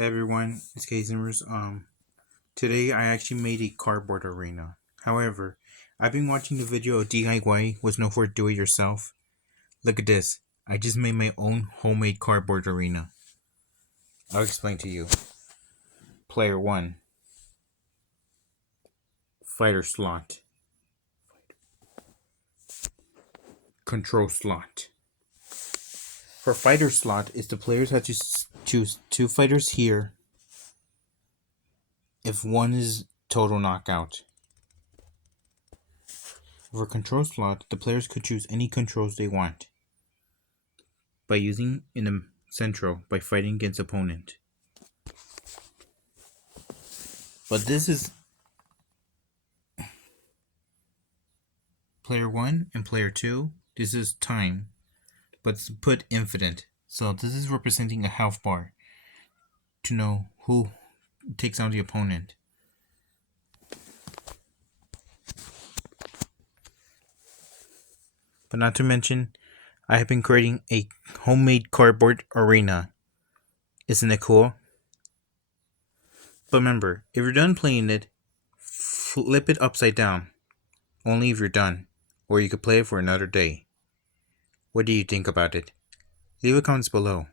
Hey everyone, it's Kazimers. Today I actually made a cardboard arena. However, I've been watching the video of DIY was known for do it yourself. Look at this. I just made my own homemade cardboard arena. I'll explain to you. Player 1. Fighter slot. Control slot. For fighter slot, is the players have to choose two fighters here if one is total knockout. For control slot, the players could choose any controls they want by using in the central by fighting against opponent. But this is player 1 and player 2. This is time, but it's put infinite. So this is representing a health bar to know who takes out the opponent. But not to mention, I have been creating a homemade cardboard arena. Isn't it cool? But remember, if you're done playing it, flip it upside down. Only if you're done. Or you could play it for another day. What do you think about it? Leave a comments below.